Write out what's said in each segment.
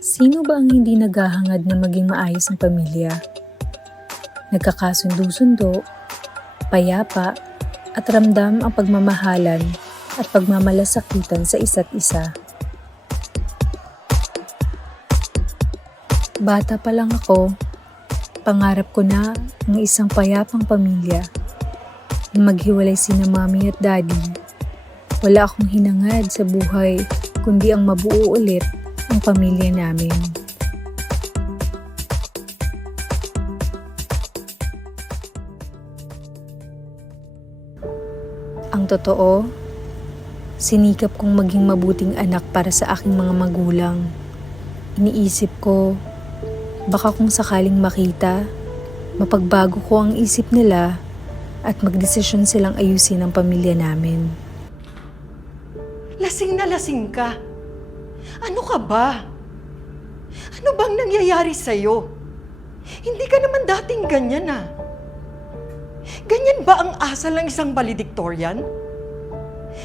Sino ba ang hindi naghahangad na maging maayos ang pamilya? Nagkakasundo-sundo, payapa, at ramdam ang pagmamahalan at pagmamalasakitan sa isa't isa. Bata pa lang ako, pangarap ko na ang isang payapang pamilya. Maghiwalay sina mami at daddy. Wala akong hinangad sa buhay kundi ang mabuo ulit ang pamilya namin. Ang totoo, sinikap kong maging mabuting anak para sa aking mga magulang. Iniisip ko, baka kung sakaling makita, mapagbago ko ang isip nila at magdesisyon silang ayusin ang pamilya namin. Lasing na lasing ka. Ano ka ba? Ano bang nangyayari sa'yo? Hindi ka naman dating ganyan ah. Ganyan ba ang asal ng isang valedictorian?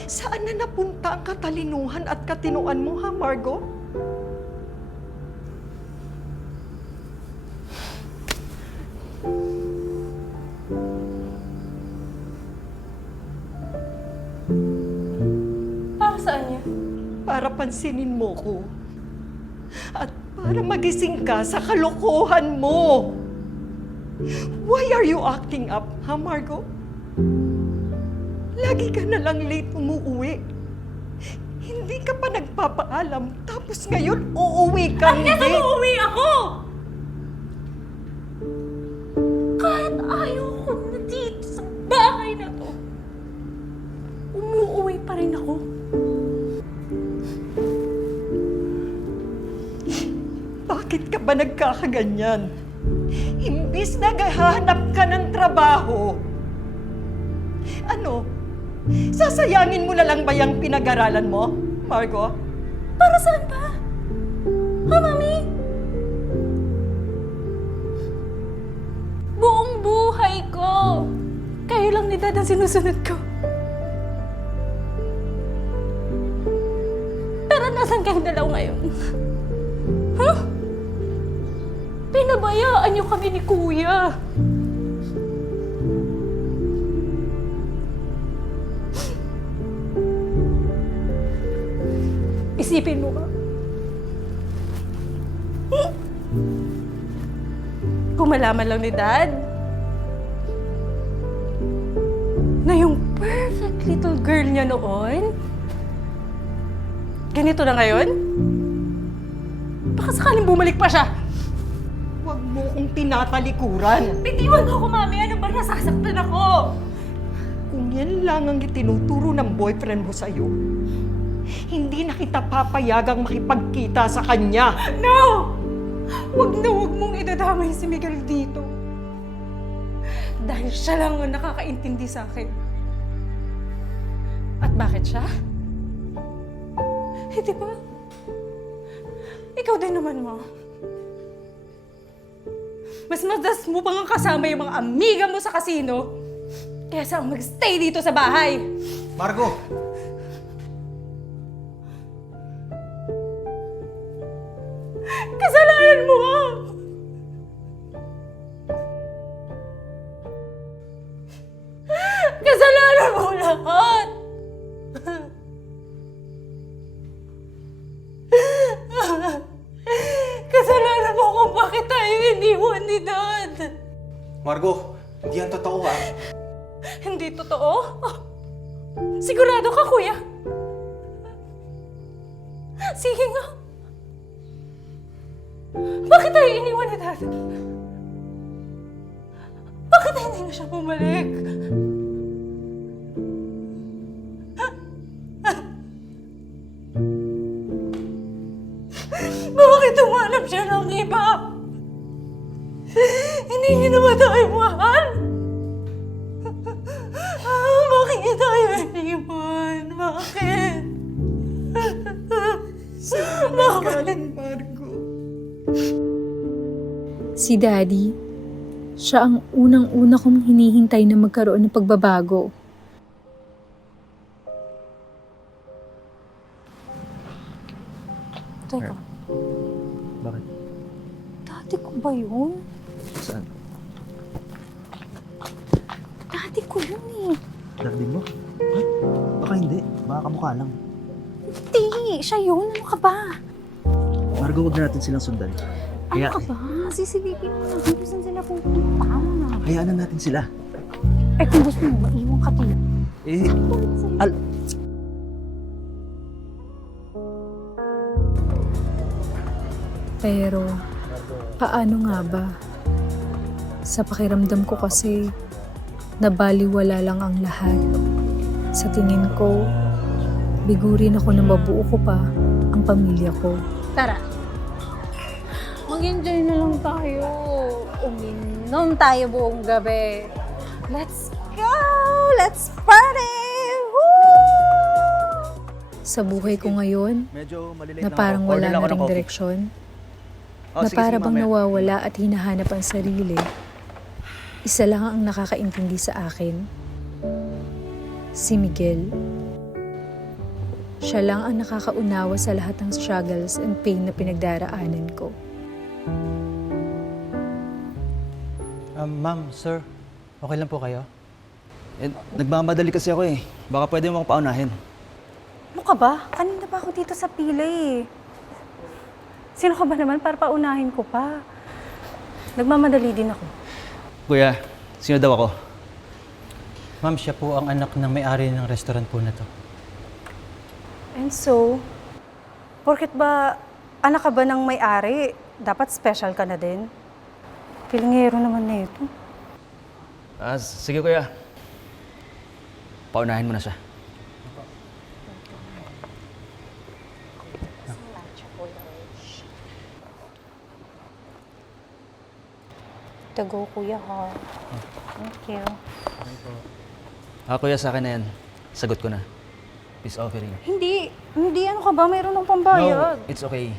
Saan na napunta ang katalinuhan at katinuan mo ha, Margo? Para saan niya? Para pansinin mo ko. At para magising ka sa kalokohan mo. Why are you acting up, ha, Margo? Lagi ka na lang late umuwi. Hindi ka pa nagpapaalam, tapos ngayon uuwi ka At kesa late. uuwi ako! Kahit ayaw ko na dito sa bahay na to, umuuwi pa rin ako. Bakit ka ba nagkakaganyan? Imbis naghahanap ka ng trabaho. Ano? Sasayangin mo na lang ba yung pinag-aralan mo, Margo? Para saan ba? Ha, Mami? Buong buhay ko, kayo lang ni Dad ang sinusunod ko. Pero nasan kayong dalaw ngayon? Huh? Pinabayaan niyo kami ni Kuya. Isipin mo ba? Kung malaman lang ni Dad na yung perfect little girl niya noon, ganito na ngayon? Baka sakaling bumalik pa siya. Huwag mo kong tinatalikuran. Bitiwan ako, Mami. Ano ba? Nasasaktan ako. Kung yan lang ang itinuturo ng boyfriend mo sa'yo, hindi na kita papayagang makipagkita sa kanya. No! Huwag na huwag mong idadamay si Miguel dito. Dahil siya lang ang nakakaintindi sa akin. At bakit siya? Eh, di ba? Ikaw din naman mo. Mas madas mo pang kasama yung mga amiga mo sa kasino kaysa ang magstay dito sa bahay. Margo! Kasalanan mo! Kasalanan mo lahat! Kasalanan mo kung bakit tayo iniwan ni Dad! Margo, hindi yan totoo ha. Hindi totoo? Sigurado ka, Kuya? Sige nga. Bakit tayo iniwan ni Dad? Bakit hindi na siya bumalik? Bakit tumanap siya ng iba? Hindi niya naman tayo mahal? Bakit niya tayo iniwan? Bakit? Bakit? Margo. Si Daddy, siya ang unang-una kong hinihintay na magkaroon ng pagbabago. Teka, Bakit? dati ko ba yun? Saan? Dati ko yun eh. Dati mo? Ha? Baka hindi. Baka kamukha lang. Hindi, siya yun. Ano ka ba? Margo, huwag na natin silang sundan. Ano ka ba? Sisilipin mo na kung saan sila pupunta. Hayaan na natin sila. Eh kung gusto mo, maiwan ka dito. Eh, Pero, paano nga ba? Sa pakiramdam ko kasi, nabaliwala lang ang lahat. Sa tingin ko, bigurin ako na mabuo ko pa ang pamilya ko. Tara. Mag-enjoy na lang tayo. Uminom tayo buong gabi. Let's go! Let's party! Woo! Sa buhay ko ngayon, medyo malilate na parang wala na ring direksyon, na para bang nawawala at hinahanap ang sarili, isa lang ang nakakaintindi sa akin. Si Miguel. Siya lang ang nakakaunawa sa lahat ng struggles and pain na pinagdaraanan ko. Ma'am, sir, okay lang po kayo? Eh, nagmamadali kasi ako eh. Baka pwede mo akong paunahin. Ano ka ba? Kanina pa ako dito sa pila eh. Sino ka ba naman para paunahin ko pa? Nagmamadali din ako. Kuya, sino daw ako? Ma'am, siya po ang anak ng may-ari ng restaurant po na to. And so, porket ba anak ka ba ng may-ari, dapat special ka na din? Pilingero naman na ito. Sige kuya. Paunahin mo na siya. Tago, kuya ha. Thank you. Kuya, sa akin na yan. Sagot ko na. Peace offering. Hindi ano ka ba? Mayroon ng pambayad. No, it's okay.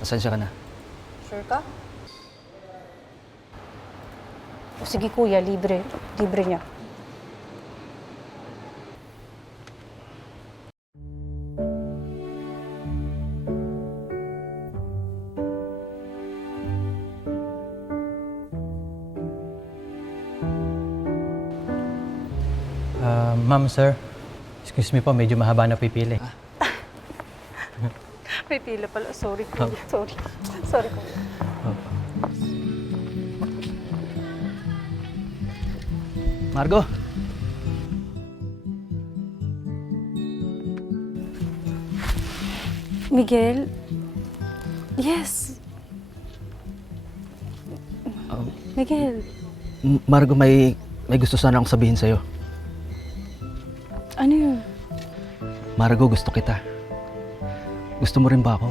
Pasensya ka na. Sure ka? O sige kuya, libre. Libre niya. Ma'am, sir, excuse me po, medyo mahaba na pipili. May pila pala. Sorry kuya. Sorry. Sorry kuya. Margo! Miguel? Yes. Miguel, Margo, may gusto sana akong sabihin sa'yo. ano yun? Margo, gusto kita. Gusto mo rin ba ako?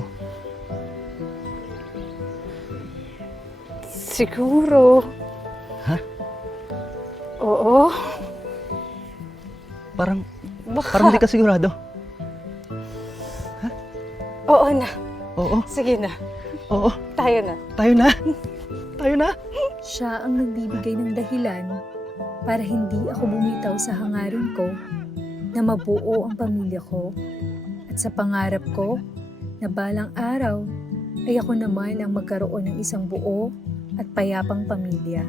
Siguro. Ha? Oo. Parang Baka. hindi ka sigurado. Oo na. Oo, Sige na. oo. Tayo na. Tayo na. Tayo na. Siya ang nagbibigay ng dahilan para hindi ako bumitaw sa hangarin ko na mabuo ang pamilya ko at sa pangarap ko na balang araw ay ako naman ang magkaroon ng isang buo at payapang pamilya.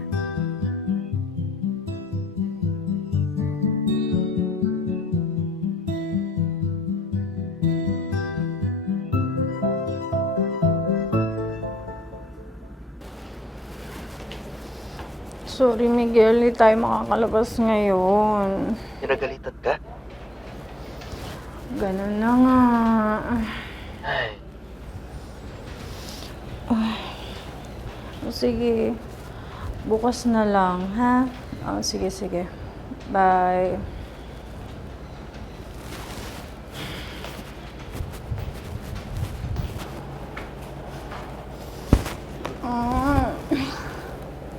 Sorry Miguel, hindi tayo makakalabas ngayon. Pinagalitan ka? Ganun na nga. Sige, bukas na lang, ha? Sige, sige. Bye.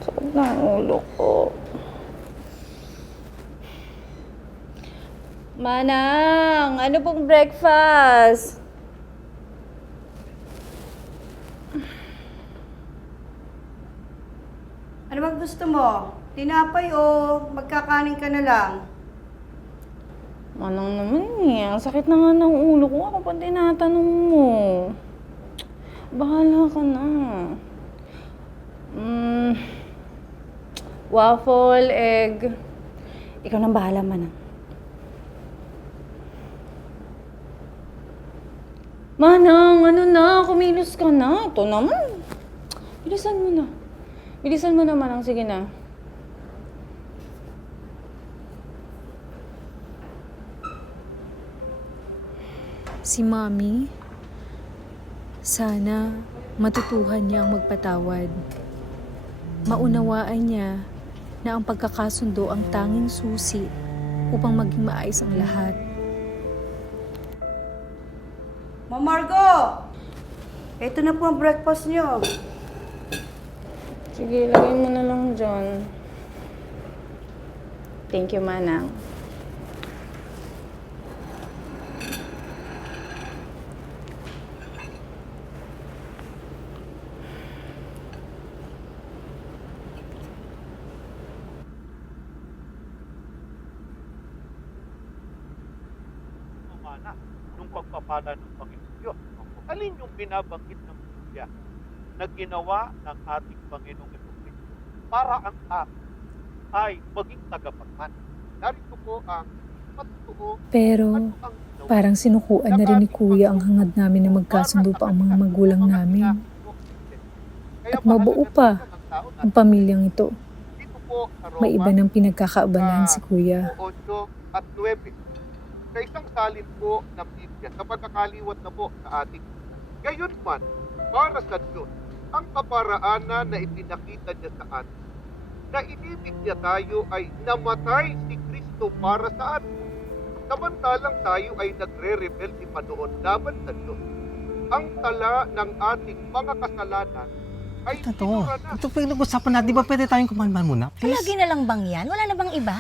Sakit na ang ulo ko. Manang, ano pong breakfast? Ano bang gusto mo? Tinapay o magkakanin ka na lang? Manang naman eh. Ang sakit na nga ng ulo ko. Ako pa tinatanong mo. Bahala ka na. Waffle, egg. Ikaw nang bahala, Manang. Manang, ano na? Kumilos ka na. Ito naman. Bilisan mo na. Bilisan mo na, Manang. Sige na. Si Mommy, sana matutuhan niya ang magpatawad. Maunawaan niya na ang pagkakasundo ang tanging susi upang maging maayos ang lahat. Ma'am Margo! Ito na po ang breakfast niyo. Sige, lagay mo na lang dyan. Thank you, Manang. Mana nung pagpapala ng Panginoon Diyos. Alin yung binabanggit ng Biblia na ginawa ng ating Panginoong Jesucristo para ang tao ay maging tagapagman. Narito po ang patutuo. Pero parang sinukuan na rin ni Kuya ang hangad namin na magkasundo pa ang mga magulang namin. At mabuo pa ang pamilyang ito. Dito po sa Roma, May iba ng pinagkakaabalahan si Kuya. 8 at 9. Sa isang salin po ng Biblia, sa pagkakaliwat na po sa ating gayon man, para sa Diyos, ang kaparaanan na ipinakita niya sa atin, na inibig niya tayo ay namatay si Kristo para sa atin. Samantalang tayo ay nagre-rebel si Panoon laban sa Diyos. Ang tala ng ating mga kasalanan ay Ito. sinura na. Ito pa yung nag-usapan natin. Di ba pwede tayong kumalman muna? Please. Lagi na lang bang yan? Wala na bang iba?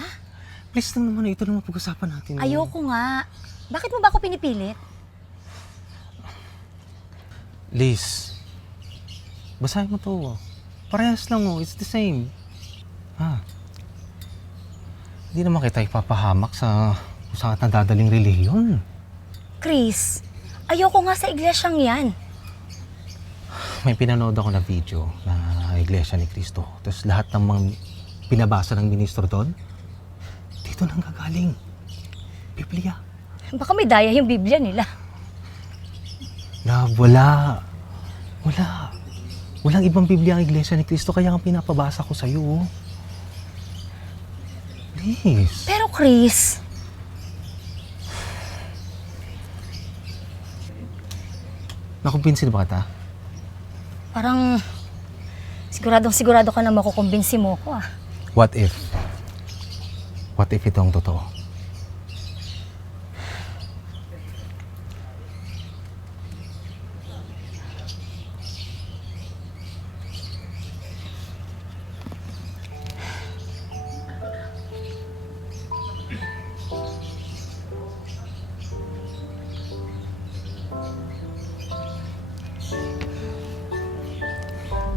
Please lang naman. Ito naman pag-usapan natin. Ayoko nga. Bakit mo ba ako pinipilit? Liz. Basahin mo to. Parehas lang oh. It's the same. Ha? Hindi naman kita ipapahamak sa kung saan ka nadadaling relihiyon. Chris, ayoko nga sa iglesyang yan. May pinanood ako na video na Iglesia ni Cristo. Tapos lahat ng mga binabasa ng ministro doon, dito nang gagaling. Biblia. Baka may daya yung Biblia nila. Na wala. Wala. Walang ibang Biblia ang Iglesia ni Cristo kaya ang pinapabasa ko sa'yo. Oh. Please. Pero Chris, Nakumbinsin ba kita? parang sigurado ka na makukumbinsi mo ko ah. What if? What if ito ang totoo?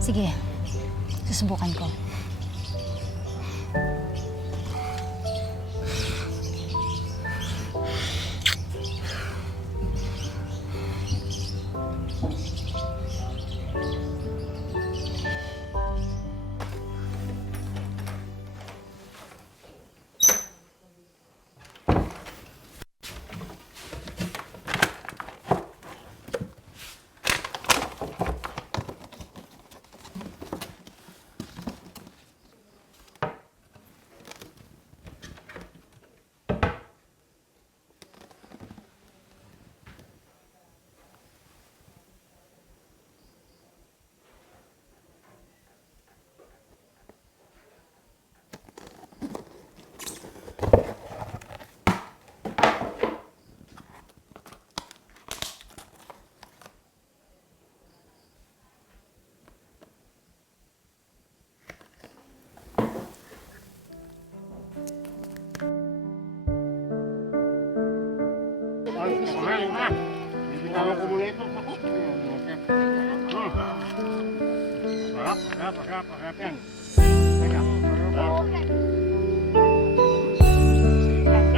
Sige, susubukan ko.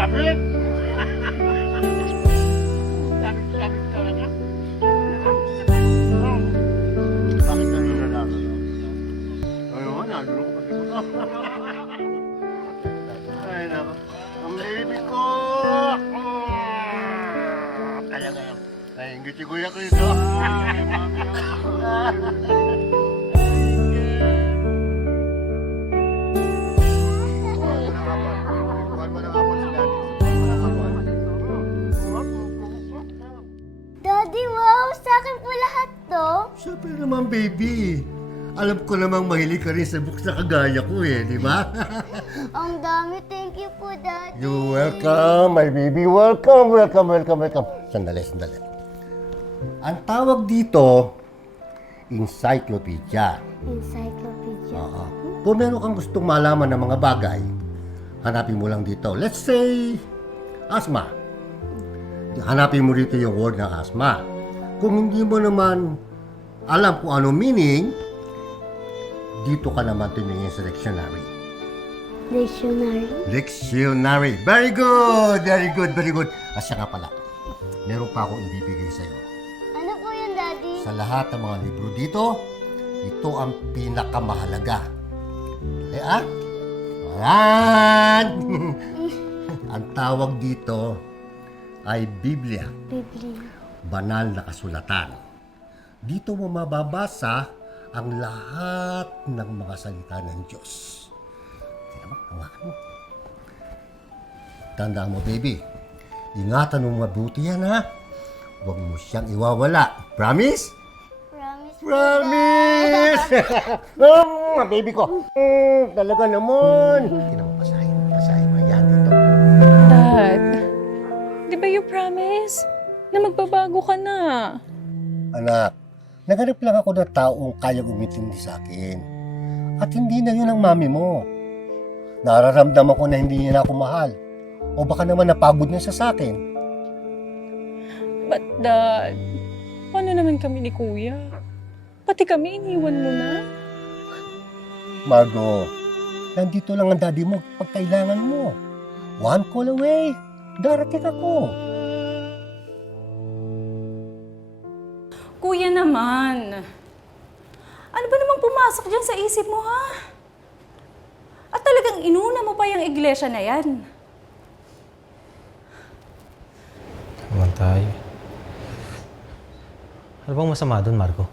Dapat! nako. Ang baby ko! Talaga. Ay, ingit si Kuya Chris, oh. Daddy, wow! Sa akin po lahat to. Siyempre naman, baby. Alam ko namang mahilig ka rin sa books na kagaya ko eh, di ba? Ang dami. Thank you po, Daddy. You're welcome, my baby. Welcome, welcome, welcome, welcome. Sandali, sandali. Ang tawag dito, encyclopedia. Encyclopedia. Oo. Kung meron kang gustong malaman ng mga bagay, hanapin mo lang dito. Let's say, asthma. Hanapin mo dito yung word ng asthma. Kung hindi mo naman alam kung ano meaning, dito ka naman tumingin sa dictionary. Dictionary. Dictionary. Very good! Very good, very good. Asya nga pala, meron pa akong ibibigay sa'yo. Ano po yun, Daddy? Sa lahat ng mga libro dito, ito ang pinakamahalaga. Ayan! Ang tawag dito ay Biblia. Biblia. Banal na kasulatan. Dito mo mababasa ang lahat ng mga salita ng Diyos. Kaya naman, hawakan mo. Tandaan mo, baby. Ingatan mo mabuti yan, ha? Huwag mo siyang iwawala. Promise? Promise. Promise! Baby ko. Talaga naman. Hindi naman basahin. Basahin mo yan dito. Dad, di ba you promise na magbabago ka na? Anak, naghanap lang ako ng taong kayang umintindi sa akin. At hindi na yun ang mami mo. Nararamdaman ko na hindi niya na ako mahal. O baka naman napagod niya siya sa akin. But Dad, paano naman kami ni Kuya? Pati kami iniwan mo na? Margo, nandito lang ang daddy mo pag kailangan mo. One call away, darating ako. Kuya naman. Ano ba namang pumasok dyan sa isip mo, ha? At talagang inuna mo pa yung iglesia na yan. Naman tayo. Ano bang masama doon, Marco?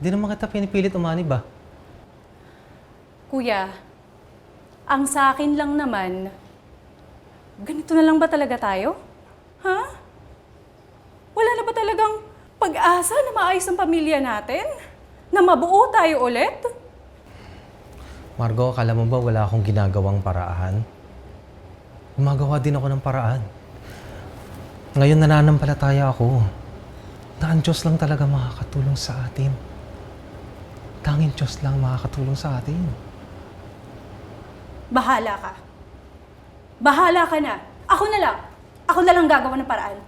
Hindi naman kita pinipilit umanib ba? Kuya, ang sa akin lang naman, ganito na lang ba talaga tayo? Ha? Wala na ba talagang pag-asa na maayos ang pamilya natin? Na mabuo tayo ulit? Margo, akala mo ba wala akong ginagawang paraan? Gumagawa din ako ng paraan. Ngayon nananampalataya ako na ang Diyos lang talaga makakatulong sa atin. Tanging Diyos lang makakatulong sa atin. Bahala ka. Bahala ka na. Ako na lang. Ako na lang gagawa ng paraan.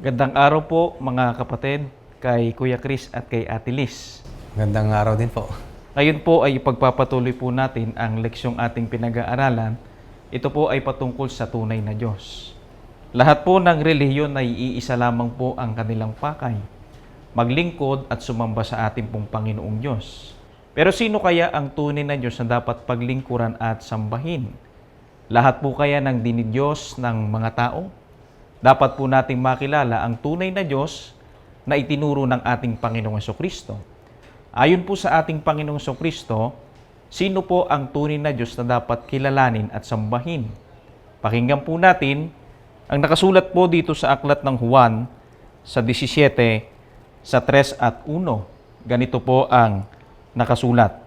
Magandang araw po mga kapatid, kay Kuya Chris at kay Ate Liz. Gandang araw din po. Ngayon po ay ipagpapatuloy po natin ang leksyong ating pinag-aaralan. Ito po ay patungkol sa tunay na Diyos. Lahat po ng relihiyon ay iisa lamang po ang kanilang pakay. Maglingkod at sumamba sa ating pong Panginoong Diyos. Pero sino kaya ang tunay na Diyos na dapat paglingkuran at sambahin? Lahat po kaya ng dinidiyos ng mga tao? Dapat po nating makilala ang tunay na Diyos na itinuro ng ating Panginoong Jesucristo. Ayon po sa ating Panginoong Jesucristo, sino po ang tunay na Diyos na dapat kilalanin at sambahin? Pakinggan po natin ang nakasulat po dito sa aklat ng Juan sa 17, sa 3 at 1. Ganito po ang nakasulat.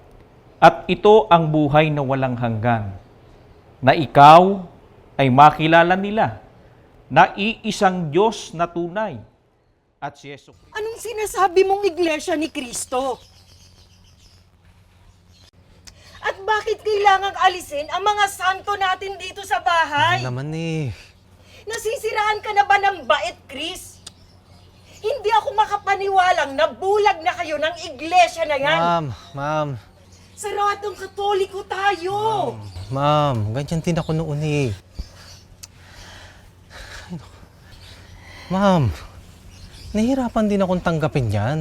At ito ang buhay na walang hanggan, na ikaw ay makilala nila na iisang Diyos na tunay at si Jesucristo. Anong sinasabi mong iglesia ni Kristo? At bakit kailangang alisin ang mga santo natin dito sa bahay? Ano naman eh. Nasisiraan ka na ba ng bait, Chris? Hindi ako makapaniwalang nabulag na kayo ng iglesia na yan. Ma'am. Saradong Katoliko tayo. Ma'am, ganyan din ako noon eh. Ma'am, nahihirapan din akong tanggapin yan.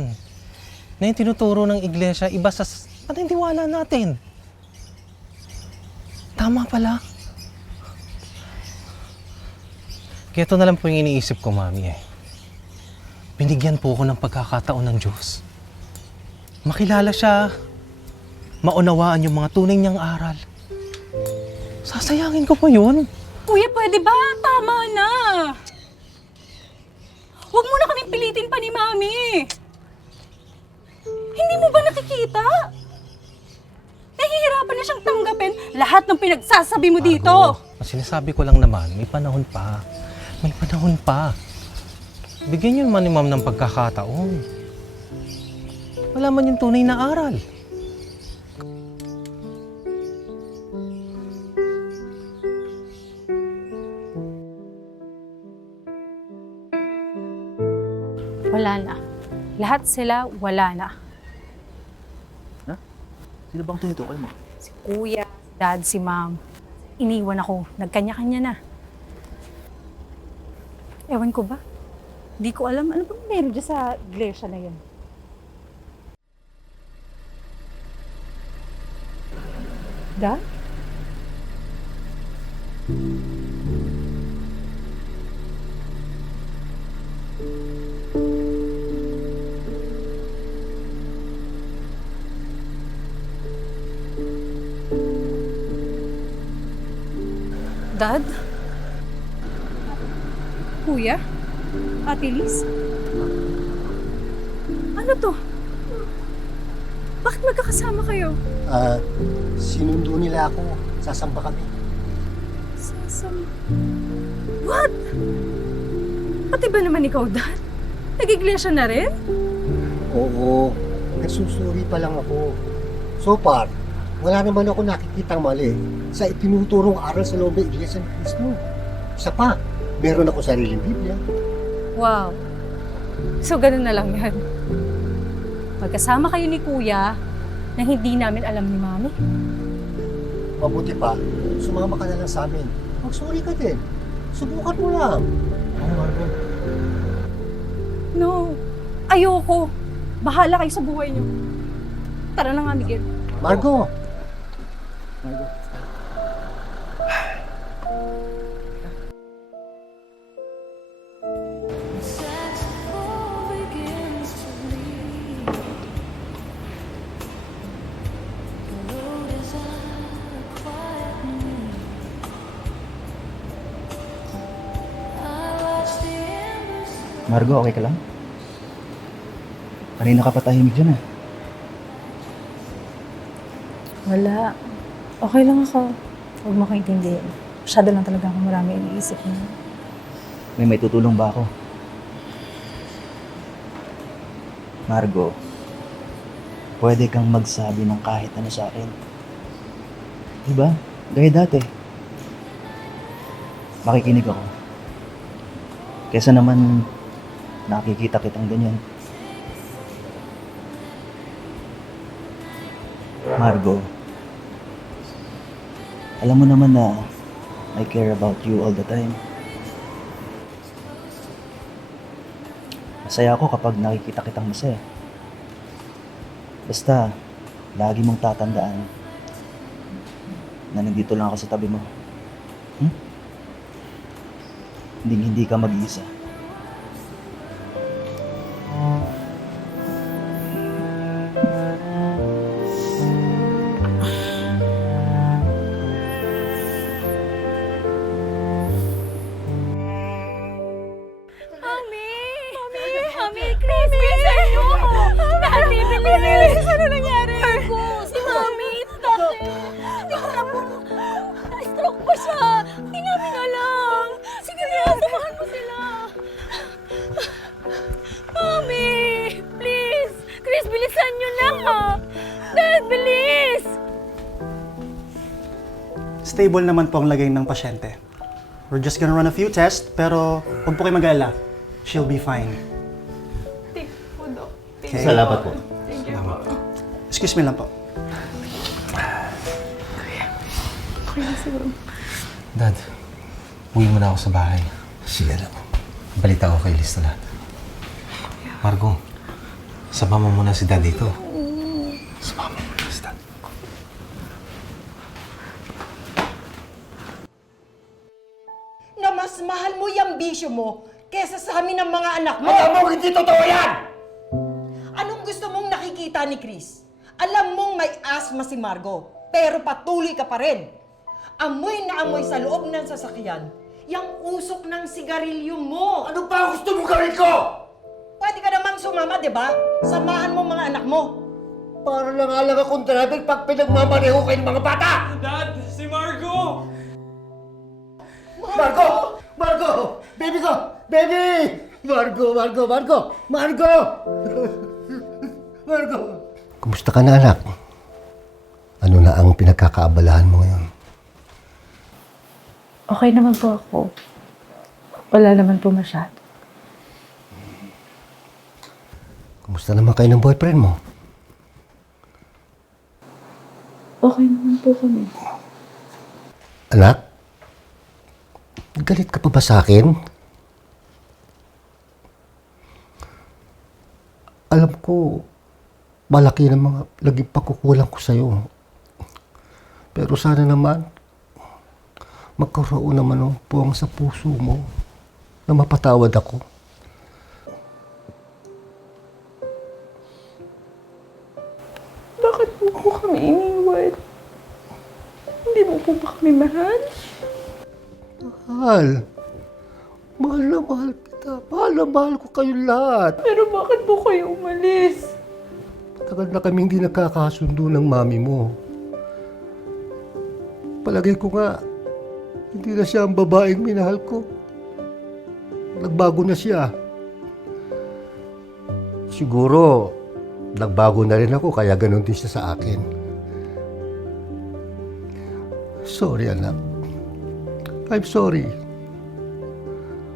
Na yung tinuturo ng iglesia, iba sa paniniwala natin. Tama pala. Kaya ito na lang po yung iniisip ko, Mami eh. Binigyan po ako ng pagkakataon ng Diyos. Makilala siya, maunawaan yung mga tunay niyang aral. Sasayangin ko pa yun. Kuya, pwede ba? Tama na! Huwag mo na kaming pilitin pa ni Mami! Hindi mo ba nakikita? Nahihirapan na siyang tanggapin lahat ng pinagsasabi mo dito! Ang sinasabi ko lang naman, may panahon pa. May panahon pa. Bigyan niyo naman ni Ma'am ng pagkakataon. Wala man yung tunay na aral. Wala na. Lahat sila wala na. Sino bang tinutukoy mo? Si Kuya, si Dad, si Ma'am. Iniwan ako. Nagkanya-kanya na. Ewan ko ba? Di ko alam. Ano bang meron dyan sa iglesia na yun? Dad? Dad? Kuya? Ate Liz? Ano to? Bakit magkakasama kayo? Sinundo nila ako. Sasamba kami. What? Pati ba naman ikaw, Dad? Nag-iglesia na rin? Oo. Nagsusuri pa lang ako. So far, wala naman ako nakikitang mali sa itinuturong aral sa loob ng Iglesia ng Cristo. Isa pa, meron ako sariling Biblia. Wow. So, ganun na lang yan. Magkasama kayo ni Kuya na hindi namin alam ni Mami. Mabuti pa, sumama ka na lang sa amin. Magsuri ka din. Subukan mo lang. Oh, Margo. No. Ayoko. Bahala kayo sa buhay niyo. Tara na nga, Miguel. Margo! Margo, okay ka lang? Kanina ka pa tahimik dyan Wala. Okay lang ako. Huwag mo kaintindihin. Masyado lang talaga ako marami iniisip na. May tutulong ba ako? Margo, pwede kang magsabi ng kahit ano sa akin. Diba? Gaya dati. Makikinig ako. Kesa naman nakikita kitang ganyan. Margo, alam mo naman na I care about you all the time. Masaya ako kapag nakikita kitang masaya. Basta, lagi mong tatandaan na nandito lang ako sa tabi mo. Hindi ka mag-iisa. Ano nangyari? Margo, si Mami, dati. Hindi ko alam kung na-stroke ba siya. Hindi namin alam. Sige na, samahan mo sila. Mami, please. Chris, bilisan niyo na. Dad, bilis. Stable naman po ang lagay ng pasyente. We're just gonna run a few tests, pero huwag po kayo mag-alala. She'll be fine. Okay. Salamat po. Excuse me lang po. Dad, uwi mo na ako sa bahay. Sige na po. Balita ko kay Liz na lahat. Margo, sama mo muna si Dad dito. Sama mo muna si Dad. Na mas mahal mo yung bisyo mo kesa sa amin ng mga anak mo. Alam mo, hindi totoo yan! Anong gusto mong nakikita ni Chris? Alam mong may asma si Margo, pero patuloy ka pa rin. Amoy na amoy sa loob ng sasakyan, yung usok ng sigarilyo mo. Ano pa ang gusto mo gawin ko? Pwede ka namang sumama, di ba? Samahan mo mga anak mo. Para lang alang akong driver pag pinagmamaneho kayo ng mga bata! Dad, si Margo! Margo! Margo! Baby ko! Baby! Margo! Margo! Margo! Margo! Margo! Kumusta ka na, anak? Ano na ang pinagkakaabalahan mo ngayon? Okay naman po ako. Wala naman po masyado. Kumusta naman kayo ng boyfriend mo? Okay naman po kami. Anak? Galit ka pa ba sa akin? Alam ko, malaki ng mga laging pagkukulang ko sa'yo. Pero sana naman, magkaroon naman ng puwang sa puso mo na mapatawad ako. Bakit mo po kami iniwan? Hindi mo po ba kami mahal? Mahal. Mahal na mahal kita. Mahal na mahal ko kayong lahat. Pero bakit po kayo umalis? Tagal na kaming hindi nagkakasundo ng mami mo. Palagay ko nga, hindi na siya ang babaeng minahal ko. Nagbago na siya. Siguro, nagbago na rin ako kaya ganun din siya sa akin. Sorry, anak. I'm sorry.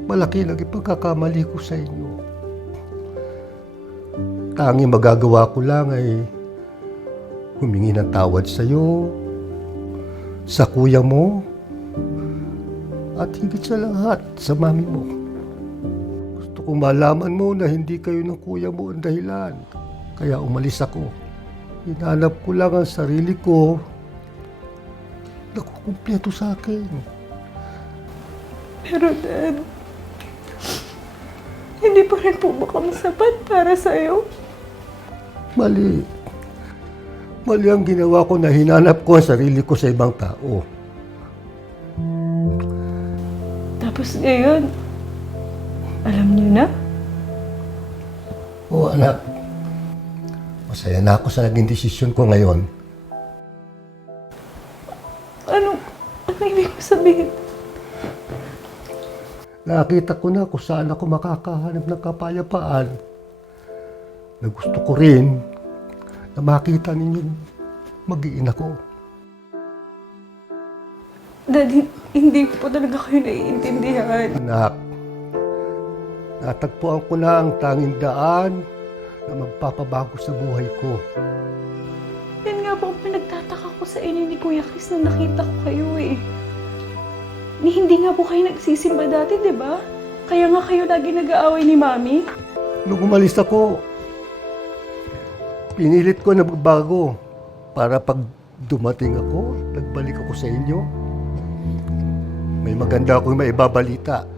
Malaki lang ipagkakamali ko sa inyo. Tanging magagawa ko lang ay humingi ng tawad sa iyo, sa kuya mo, at higit sa lahat, sa mami mo. Gusto kong malaman mo na hindi kayo ng kuya mo ang dahilan. Kaya umalis ako. Hinanap ko lang ang sarili ko na kukumpleto sa akin. Pero Dad, hindi pa rin po ba kami sapat para sa'yo? Mali. Mali ang ginawa ko na hinanap ko ang sarili ko sa ibang tao. Tapos ngayon, alam niyo na? Oo, anak. Masaya na ako sa naging desisyon ko ngayon. Ano ibig ko sabihin? Nakita ko na kung saan ako makakahanap ng kapayapaan. Na gusto ko rin na makita ninyong mag-iina ko. Dad, hindi ko po talaga kayo naiintindihan. Anak, natagpuan ko na ang tanging daan na magpapabago sa buhay ko. Yan nga po ang pinagtataka ko sa inyo ni Kuya Chris nung nakita ko kayo eh. Hindi nga po kayo nagsisimba dati, di ba? Kaya nga kayo lagi nag-aaway ni Mami. Nung umalis ako, pinilit ko na magbago para pag dumating ako, nagbalik ako sa inyo. May maganda akong maibabalita.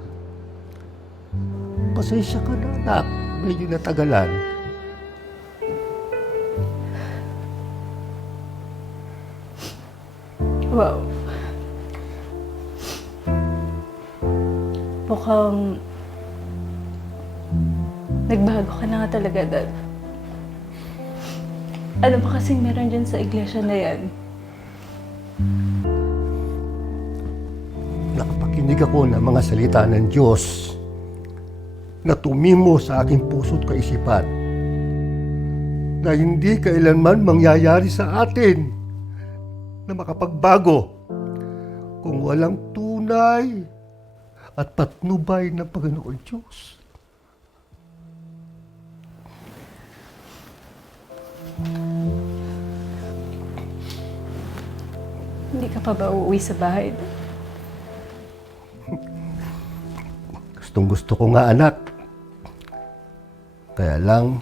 Pasensya ka na, anak. Medyo natagalan. Wow. Mukhang nagbago ka na nga talaga, Dad. Ano ba kasing meron dyan sa iglesia na yan? Nakapakinig ako ng mga salita ng Diyos na tumimo sa aking puso't kaisipan na hindi kailanman mangyayari sa atin na makapagbago kung walang tunay at patnubay ng Panginoon Diyos. Hindi ka pa ba uuwi sa bahay? Gusto Gustong-gusto ko nga, anak. Kaya lang,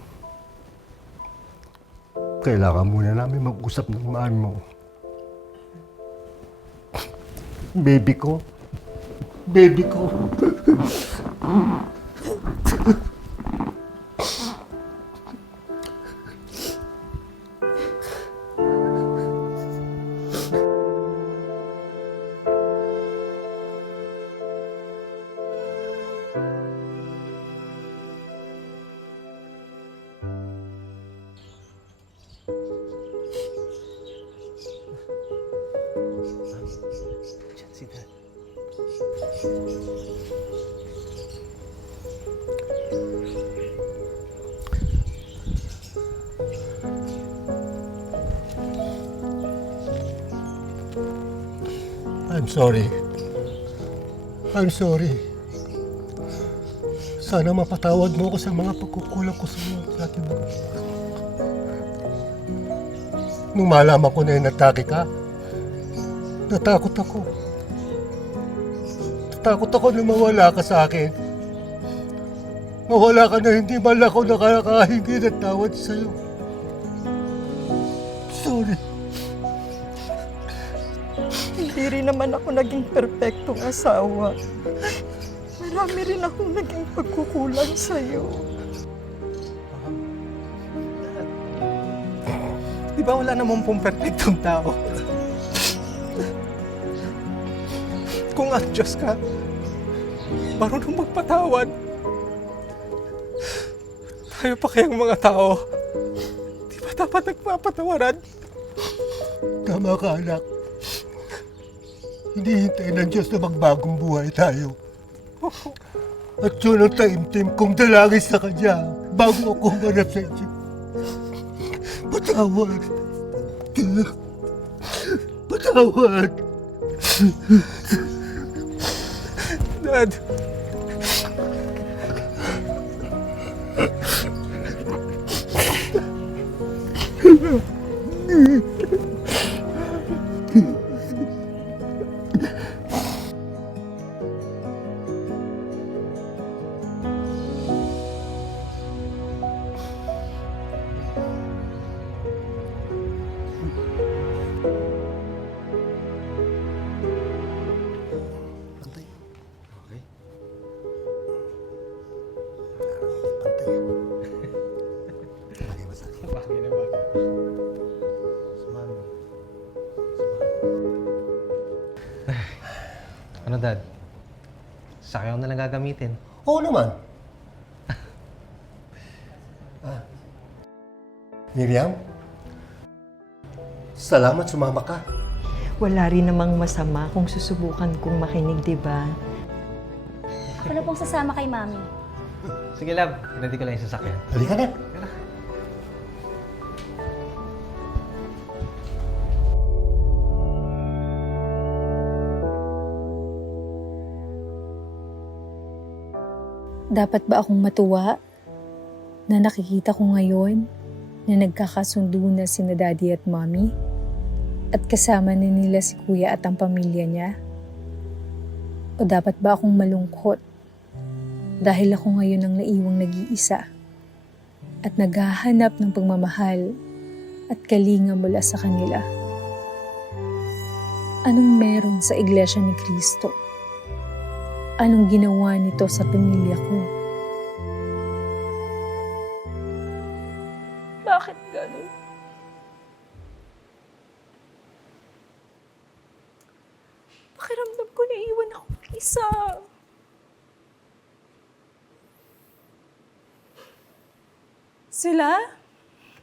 kailangan muna namin mag-usap ng mo. Baby ko. Baby ko. I'm sorry. I'm sorry. Sana mapatawad mo ako sa mga pagkukulang ko sa atin mo. Nung malaman ko na inatake ka, natakot ako. Natakot ako na mawala ka sa akin. Mawala ka na hindi man ako nakakahingi ng tawad sa'yo. Sorry. Hindi rin naman ako naging perpektong asawa. Marami rin akong naging pagkukulang sa'yo. Di ba wala naman pong perfectong tao? Kung ang Diyos ka, marunong magpatawad. Tayo pa kayang mga tao, di ba dapat nagpapatawaran? Tama ka, anak. Hindi hintayin ng Diyos na magbagong buhay tayo. At yun ang taimtim kong dalangin sa Kanya bago ako humanap sa Diyos. Patawad. Patawad. Dad. Ano, Dad? Sa'yo na lang gagamitin. Oo naman. Miriam, salamat sumama ka. Wala rin namang masama kung susubukan kong makinig, di ba? Ako na pong sasama kay Mami. Sige, love. Ready ko lang yung sasakyan. Halika na. Dapat ba akong matuwa na nakikita ko ngayon na nagkakasundo na sina Daddy at Mommy at kasama na nila si Kuya at ang pamilya niya? O dapat ba akong malungkot dahil ako ngayon ang naiwang nag-iisa at naghahanap ng pagmamahal at kalinga mula sa kanila? Anong meron sa Iglesia ni Cristo? Anong ginawa nito sa pamilya ko? Bakit ganun? Pakiramdam ko naiwan ako isa. Sila?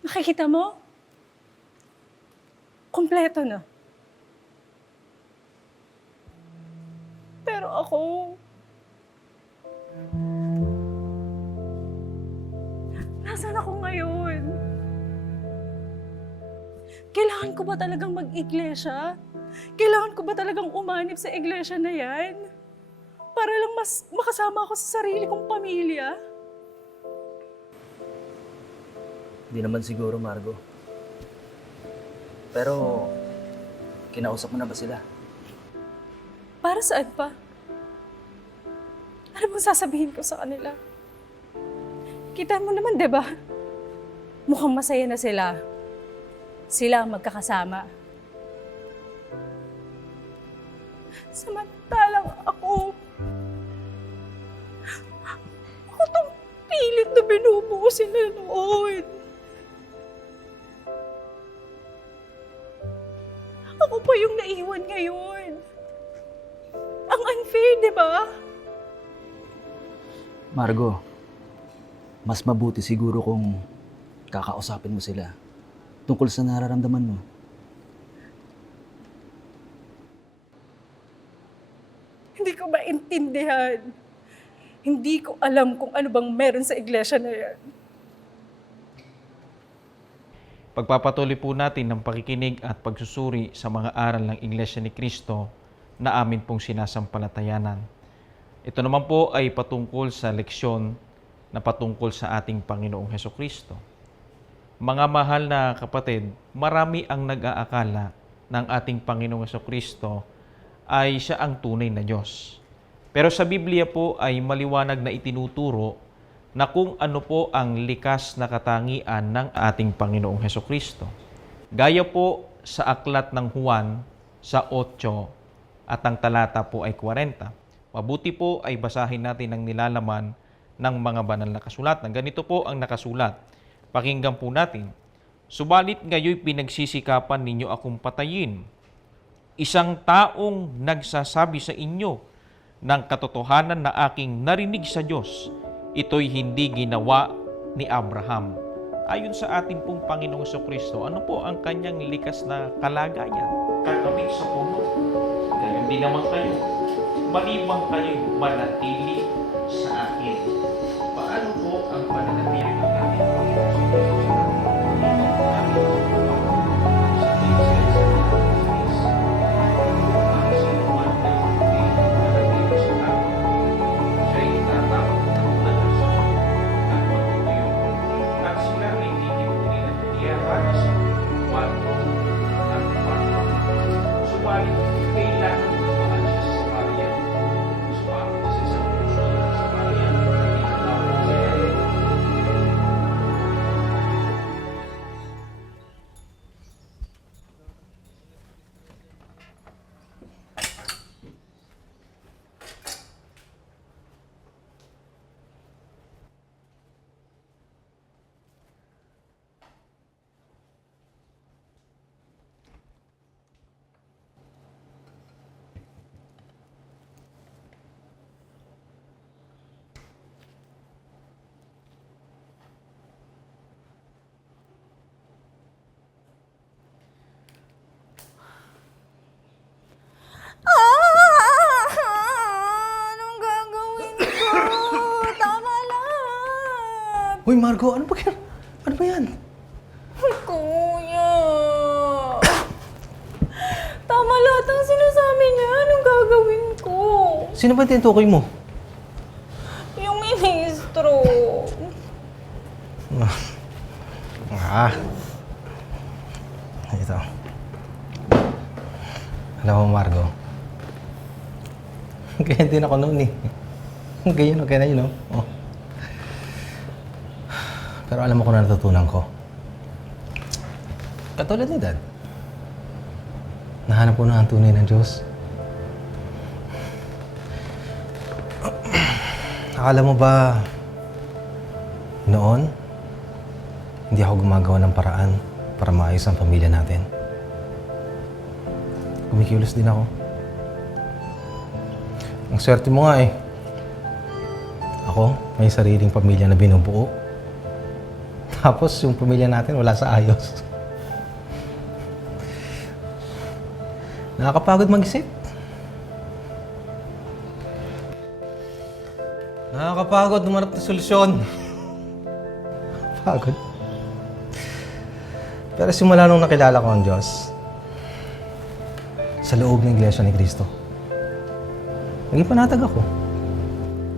Nakikita mo? Kompleto na. Pero ako... Nasaan ako ngayon? Kailangan ko ba talagang mag-iglesia? Kailangan ko ba talagang umanib sa iglesia na yan? Para lang mas makasama ako sa sarili kong pamilya? Hindi naman siguro, Margo. Pero, kinausap mo na ba sila? Para saan pa? Ano bang sasabihin ko sa kanila? Kita mo naman, di ba? Mukhang masaya na sila. Sila ang magkakasama. Samantalang ako tong pilit na binubuo sila noon. Ako pa yung naiwan ngayon. Ang unfair, di ba? Margo, mas mabuti siguro kung kakausapin mo sila tungkol sa nararamdaman mo. Hindi ko maintindihan. Hindi ko alam kung ano bang meron sa iglesia na yan. Pagpapatuloy po natin ng pakikinig at pagsusuri sa mga aral ng Iglesia ni Cristo na amin pong sinasampalatayanan. Ito naman po ay patungkol sa leksyon na patungkol sa ating Panginoong Hesukristo. Mga mahal na kapatid, marami ang nag-aakala ng ating Panginoong Hesukristo ay siya ang tunay na Diyos. Pero sa Biblia po ay maliwanag na itinuturo na kung ano po ang likas na katangian ng ating Panginoong Hesukristo. Gaya po sa aklat ng Juan sa 8 at ang talata po ay 40. Mabuti po ay basahin natin ang nilalaman ng mga banal na kasulatan. Ganito po ang nakasulat. Pakinggan po natin. Subalit ngayoy pinagsisikapan ninyo akong patayin. Isang taong nagsasabi sa inyo ng katotohanan na aking narinig sa Diyos, ito'y hindi ginawa ni Abraham. Ayon sa ating pong Panginoong Jesucristo, ano po ang kanyang likas na kalagayan? Kakabit sa puno. Gayon din naman kayo. Malibang kayo'y manatili sa akin. Paano po ang pananatili ng ating Panginoong Jesucristo? Anong gagawin ko? Tama lang. Uy, Margo, ano ba yan? Kuya. Tama lahat ang sinasabi niya. Anong gagawin ko? Sino ba tinutukoy mo? Yung ministro. Ito. Alam mo, Margo, ganyan din ako noon eh. Ganyan, okay na yun, no? Oh. Pero alam mo kung ano natutunan ko. Katulad ni Dad. Nahanap ko na ang tunay ng Diyos. Akala mo ba noon, hindi ako gumagawa ng paraan para maayos ang pamilya natin? Kumikilos din ako. Ang swerte mo nga eh. Ako, may sariling pamilya na binubuo. Tapos yung pamilya natin wala sa ayos. Nakakapagod mag-isip. Nakakapagod humanap ng solusyon. Pagod. Pero simula nung nakilala ko ang Diyos, sa loob ng Iglesia ni Cristo, naging panatag ako.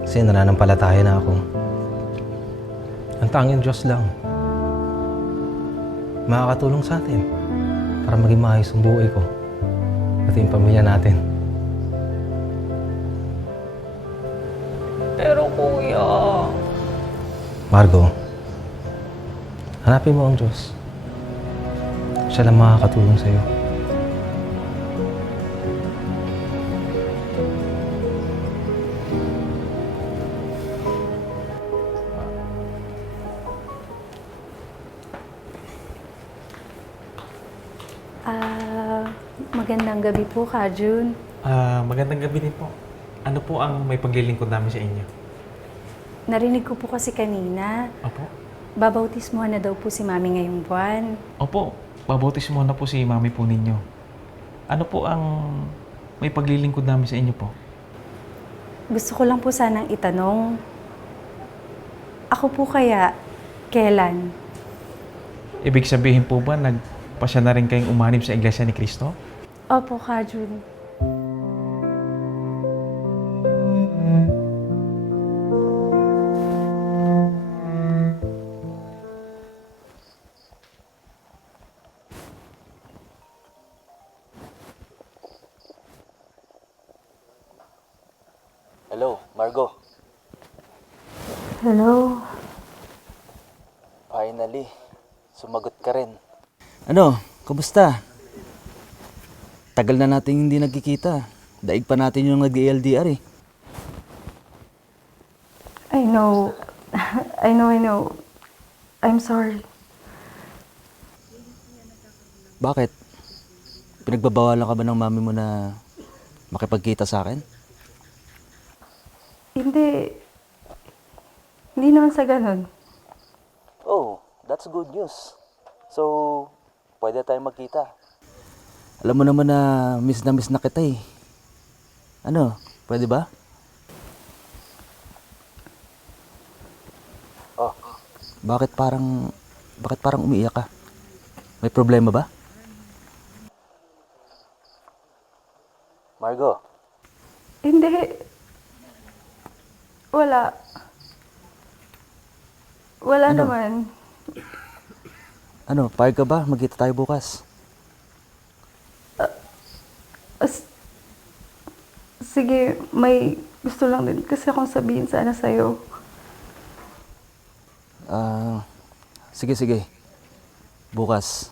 Kasi nananampalataya na ako. Ang tanging Diyos lang makakatulong sa atin para maging maayos ang buhay ko at yung pamilya natin. tayo. Margo, hanapin mo ang Diyos. Siya lang makakatulong sa'yo. Magandang gabi po, Kajun. Magandang gabi din po. Ano po ang may paglilingkod namin sa inyo? Narinig ko po kasi kanina, Opo. babautismuhan na daw po si Mami ngayong buwan. Opo, babautismo na po si mami po ninyo. Ano po ang may paglilingkod namin sa inyo po? Gusto ko lang po sanang itanong, ako po kaya, kailan? Ibig sabihin po ba nagpasya na rin kayong umanib sa Iglesia ni Cristo? Opo, Kajun. Hello, Margo. Hello. Finally, sumagot ka rin. Ano, kumusta? Tagal na natin hindi nagkikita. Daig pa natin yung nag-ELDR eh. I know. I know. I'm sorry. Bakit? Pinagbabawalan ka ba ng mami mo na makipagkita sa akin? Hindi. Hindi naman sa ganun. Oh, that's good news. So, pwede tayong magkita. Alam mo naman na miss na kita eh. Ano, pwede ba? Oh, bakit parang umiiyak ka? May problema ba? Margo. Hindi. Wala. Wala Ano? naman. Ano, payag ka ba? Magkita tayo bukas. Sige, may gusto lang din kasi akong sabihin sana sa'yo. Sige. Bukas.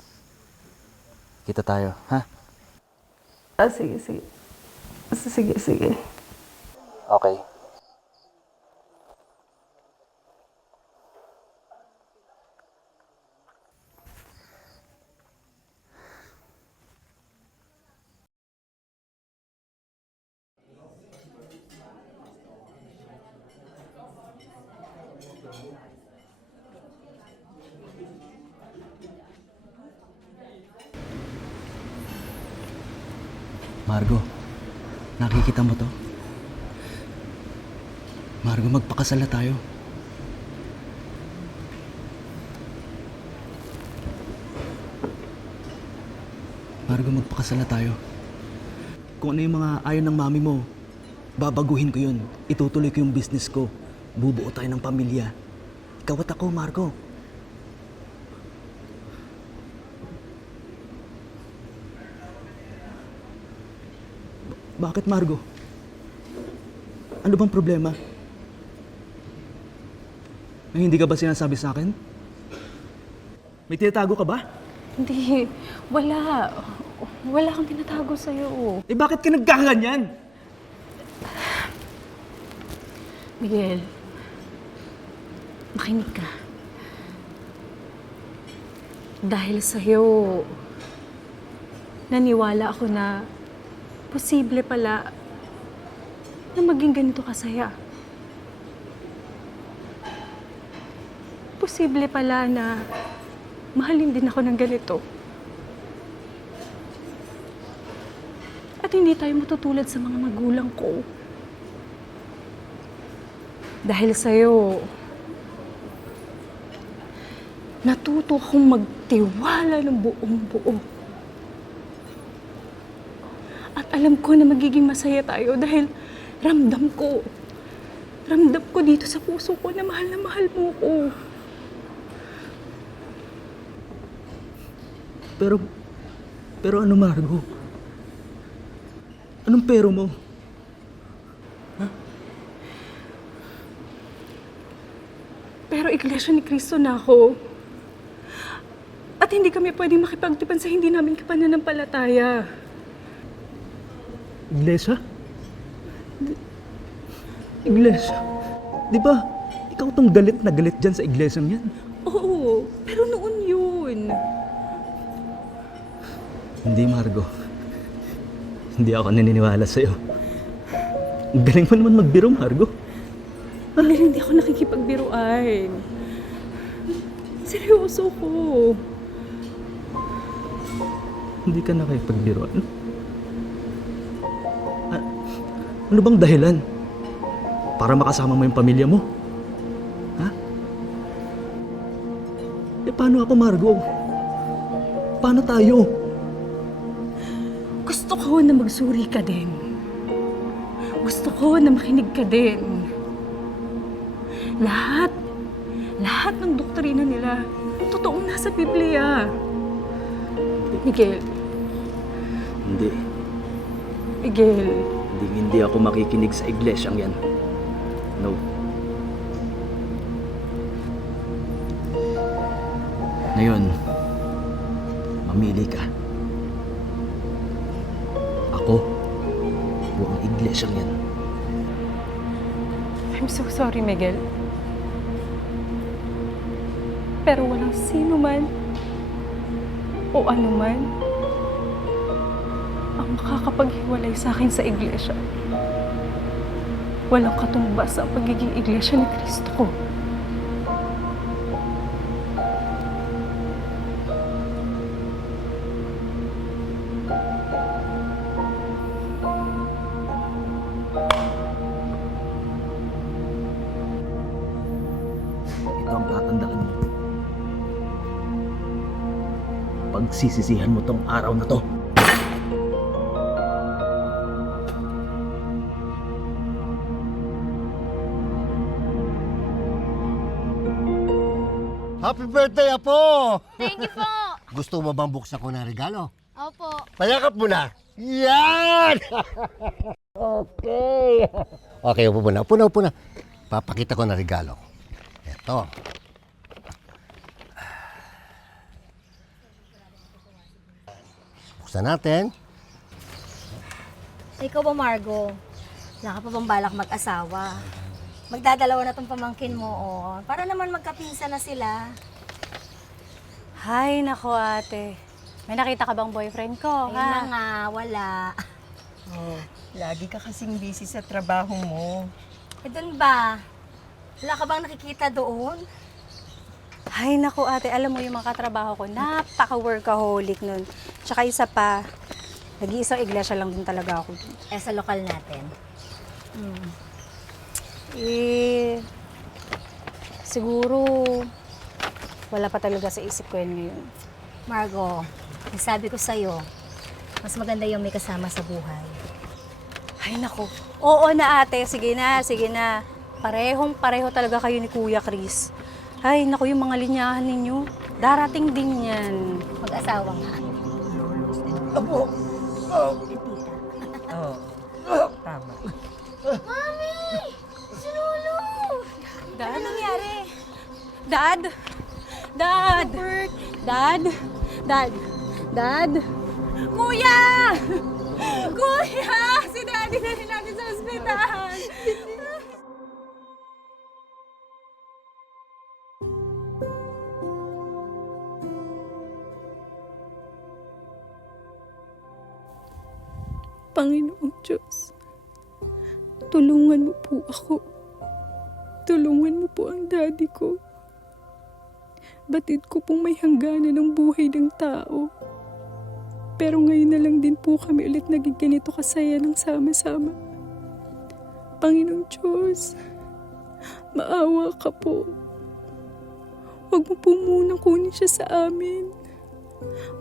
Kita tayo, ha? Sige. Sige. Okay. Margo, nakikita mo to? Margo, magpakasal na tayo. Margo, magpakasal na tayo. Kung ano yung mga ayaw ng mami mo, babaguhin ko yun. Itutuloy ko yung business ko. Bubuo tayo ng pamilya. Ikaw at ako, Margo. Bakit, Margo? Ano bang problema? May hindi ka ba sinasabi sa akin? May tinatago ka ba? Hindi. Wala. Wala kang tinatago sa'yo. Eh bakit ka nagkaganyan? Miguel, makinig ka. Dahil sa'yo, naniwala ako na posible pala na maging ganito kasaya. Posible pala na mahalin din ako ng ganito. At hindi tayo matutulad sa mga magulang ko. Dahil sa'yo, natuto akong magtiwala ng buong buo. At alam ko na magiging masaya tayo dahil ramdam ko dito sa puso ko na mahal mo ko. Pero ano, Margo? Anong pero mo? Ha? Pero iglesia ni Kristo na ako. At hindi kami pwedeng makipagtipan sa hindi namin kapananampalataya. Iglesia? Iglesia? Di ba, ikaw tong galit na galit dyan sa iglesyang yan? Oo, pero noon yun. Hindi, Margo. Hindi ako naniniwala sa'yo. Ang galing mo naman magbiro, Margo. Dahil hindi ako nakikipagbiruan. Seryoso ko. Hindi ka nakipagbiruan? Ano bang dahilan? Para makasama mo yung pamilya mo? Ha? Eh, paano ako, Margo? Paano tayo? Gusto ko na magsuri ka din. Gusto ko na makinig ka din. Lahat ng doktrina nila, totoong nasa Biblia. Miguel. Hindi. Miguel. Hindi ako makikinig sa iglesyang yan. No. Ngayon, mamili ka. Ako o ang iglesyang yan. I'm so sorry, Miguel. Pero walang sino man o ano man ang makakapaghiwalay sa akin sa iglesia. Walang katumbas ang pagiging iglesia ni Kristo ko. Ito ang tatandaan mo. Pagsisisihan mo tong araw na to. Happy birthday, Apo! Thank you po. Gusto mo bang buksan ko ng regalo? Opo. Payakap mo na. Yan! Okay. Okay, upo na. Upo na. Papakita ko na regalo. Ito. Buksan natin. Ikaw ba, Margo? Wala ka pa bang balak mag-asawa? Magdadalawa na tong pamangkin mo, oh. Para naman magkapinsa na sila. Hay, nako ate. May nakita ka bang boyfriend ko, Ayun na nga, wala. Oh, lagi ka kasing busy sa trabaho mo. Eh, dun ba? Wala ka bang nakikita doon? Hay, nako ate. Alam mo yung mga katrabaho ko, napaka-workaholic nun. Tsaka isa pa, nag-iisang iglesia lang din talaga ako. Eh, sa lokal natin. Siguro, wala pa talaga sa isip ko yan ngayon. Margo, sabi ko sa'yo, mas maganda yung may kasama sa buhay. Ay, nako. Oo na ate. Sige na. Parehong-pareho talaga kayo ni Kuya Chris. Ay, naku, yung mga linyahan ninyo, darating din yan. Mag-asawa nga. Abo! Oh. Tama. Mami! Si Lolo! Dad? Ano nangyari? Dad? Kuya! Kuya! Si Daddy na rin natin sa ospital! Panginoong Diyos, tulungan mo po ako. Tulungan mo po ang daddy ko. Batid ko pong may hangganan ng buhay ng tao. Pero ngayon na lang din po kami ulit naging ganito kasaya ng sama-sama. Panginoong Diyos, maawa ka po. Huwag mo po munang kunin siya sa amin.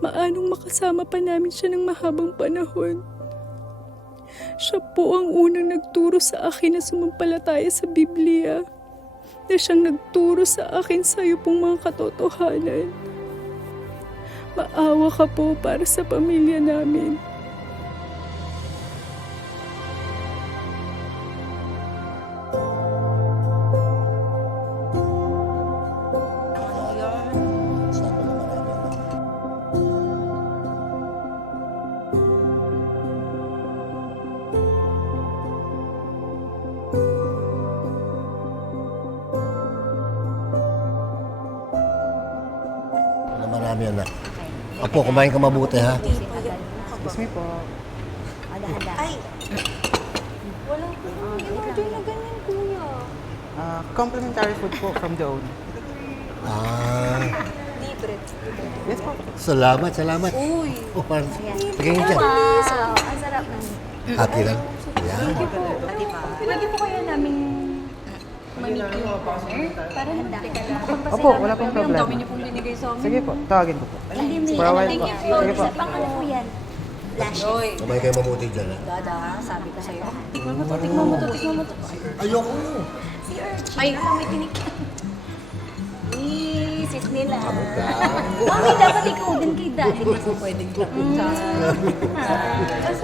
Maanong makasama pa namin siya ng mahabang panahon. Siya po ang unang nagturo sa akin na sumampalataya sa Biblia. Na siyang nagturo sa akin sa iyo pong mga katotohanan. Maawa ka po para sa pamilya namin. Marami anak. Apo, kumain ka mabuti ha. Excuse me po. Ay! Wala po. Order na ganyan, kuya. Complimentary food po from the owner. Libre. Yes po. Salamat. Uy! Oh, parang, tingin dyan. Wow! Ang sarap ng... Happy lang. Yan. Pwede po kaya namin mamit yung para makapagpasaya. Opo, wala pong problema. Ang dami niyo pong binigay sa amin. Sige po, tawagin ko po. Hindi mo For a while Thank po. you po. Sige po. Isa pang ano po yan? Lashes. Kumain kayo mabuti dyan ha. Dada, sabi ko sa'yo. Tikman mo to. Ayoko. Si Urchin. Ay, may tinik. Sis nila. Mami, dapat ikaw din kay Daddy. Hindi ko pwedeng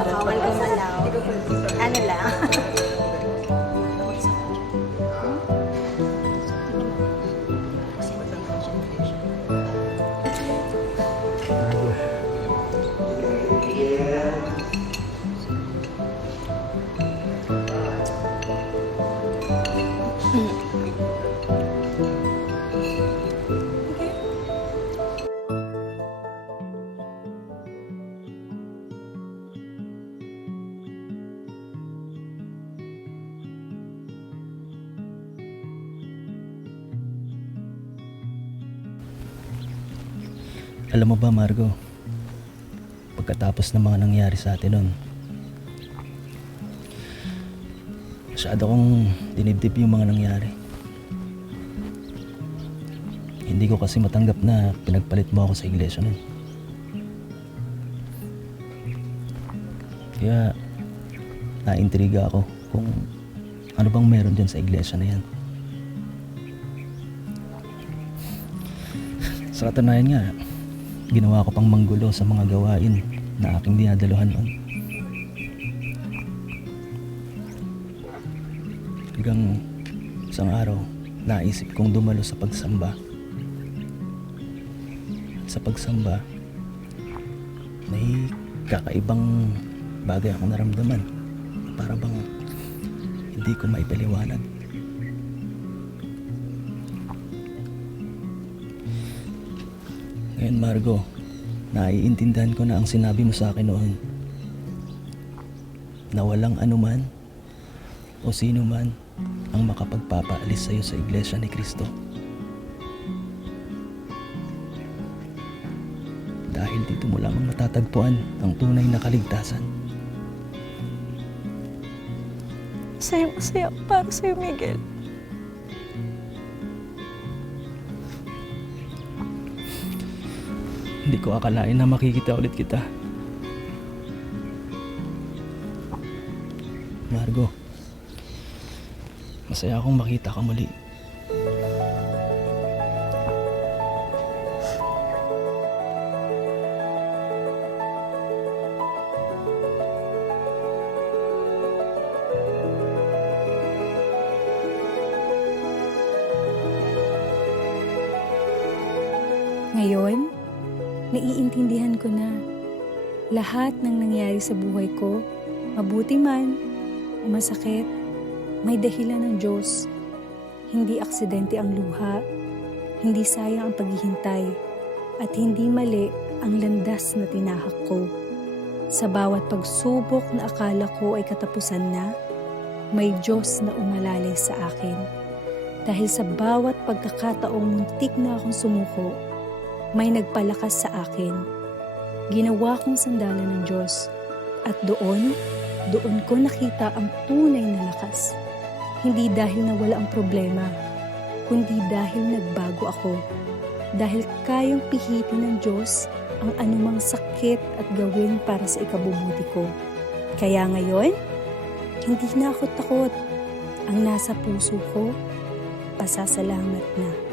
bawal gumalaw. Ano lang? Alam mo ba, Margo, pagkatapos ng mga nangyari sa atin nun, masyado kong dinibdib yung mga nangyari. Hindi ko kasi matanggap na pinagpalit mo ako sa iglesia nun. Kaya naintriga ako kung ano bang meron dyan sa iglesia na yan. Sa katunayan nga, ginawa ko pang manggulo sa mga gawain na aking dinadaluhan noon. Hanggang isang araw, naisip kong dumalo sa pagsamba. Sa pagsamba, may kakaibang bagay akong naramdaman. Para bang hindi ko maipaliwanag. Ngayon, Margo, naiintindihan ko na ang sinabi mo sa akin noon. Na walang anuman o sino man ang makapagpapaalis sa iyo sa Iglesia ni Cristo. Dahil dito mo lamang matatagpuan ang tunay na kaligtasan. Masaya para sa'yo, Miguel. Hindi ko akalain na makikita ulit kita. Margo, masaya akong makita ka muli. Ngayon, naiintindihan ko na lahat ng nangyari sa buhay ko, mabuti man o masakit, may dahilan ng Diyos. Hindi aksidente ang luha, hindi sayang ang paghihintay, at hindi mali ang landas na tinahak ko. Sa bawat pagsubok na akala ko ay katapusan na, may Diyos na umalalay sa akin. Dahil sa bawat pagkakataong muntik na akong sumuko, may nagpalakas sa akin. Ginawa kong sandalan ng Diyos. At doon ko nakita ang tunay na lakas. Hindi dahil nawala ang problema, kundi dahil nagbago ako. Dahil kayang pihitin ng Diyos ang anumang sakit at gawin para sa ikabubuti ko. Kaya ngayon, hindi na ako takot. Ang nasa puso ko, pasasalamat na.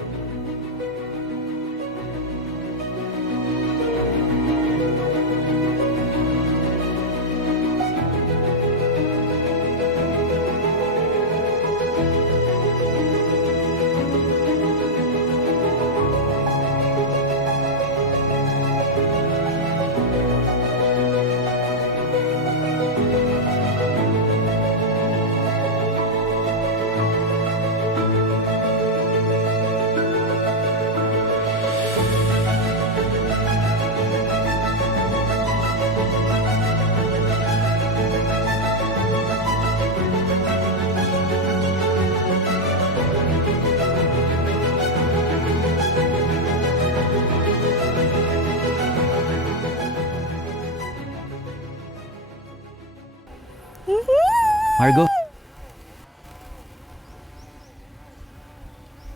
Margo?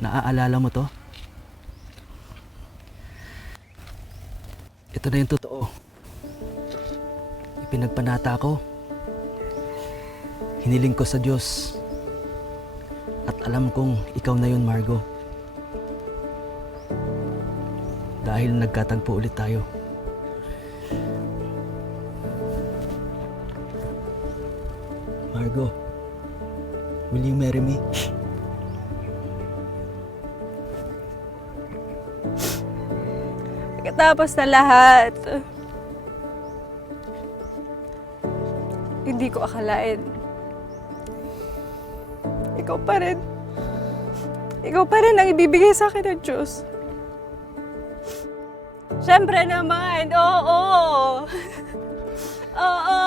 Naaalala mo to? Ito na yung totoo. Ipinagpanata ko. Hiniling ko sa Diyos. At alam kong ikaw na yun, Margo. Dahil nagkatagpo ulit tayo. Margo, will you marry me? Pagkatapos na lahat, hindi ko akalain. Ikaw pa rin. Ikaw pa rin ang ibibigay sa akin ng Diyos. Siyempre naman, oo. Oo.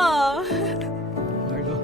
Margo.